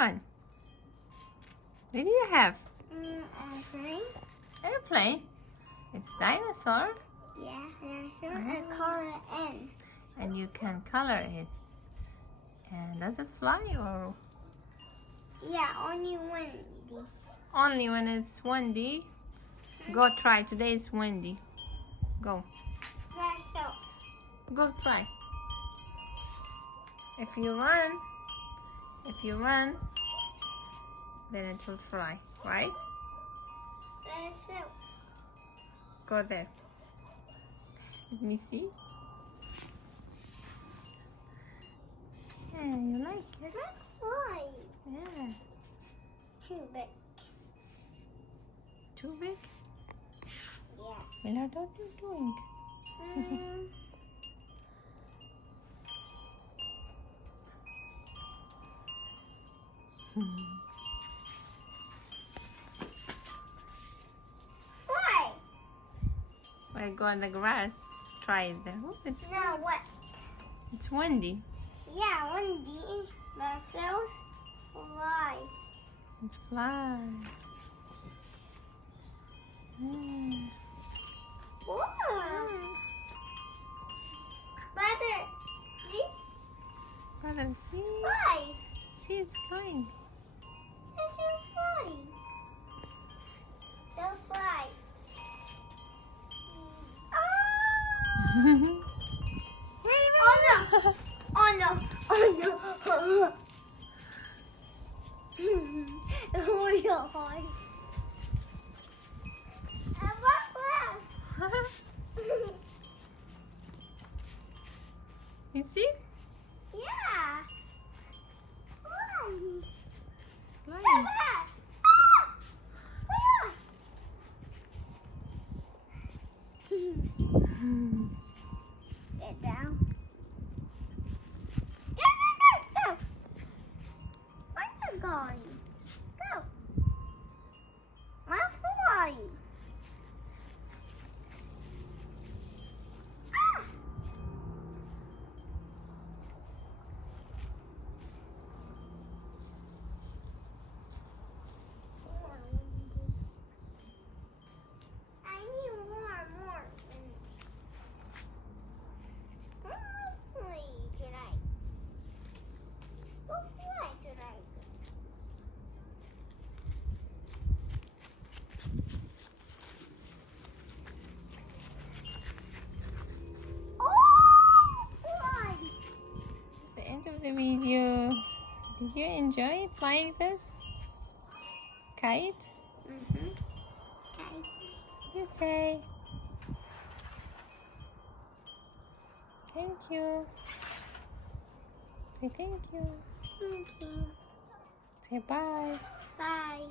on. What do you have? Airplane. Airplane. It's dinosaur. Yeah, dinosaur. And color N. And you can color it. And does it fly or? Yeah, only windy. Only when it's windy. Go try. Today is windy. Go. Vessels. Go try. If you run, then it will fly, right? Vessels. Go there. Let me see. Yeah, you like it? Why? Yeah. Too big. Too big? Yeah. Millard, what are you doing? Why? Well, go on the grass. Try it there. Oh, it's What? it's windy. Yeah, windy. Vessels. Fly. It flies. Mm. Whoa. Brother, see? Brother, see? Fly. See, it's flying. It's your fly. They'll fly. Ah! Oh no! Oh no! Oh no! Oh your heart. You see? Yeah. Fly. Flying. Get down. Go. Where you going? Go. My fly. I need more. Go fly tonight. Go fly tonight. Oh, fly. The end of the video. Did you enjoy flying this kite? Okay. You say. Thank you. Say thank you. Thank you. Say bye. Bye.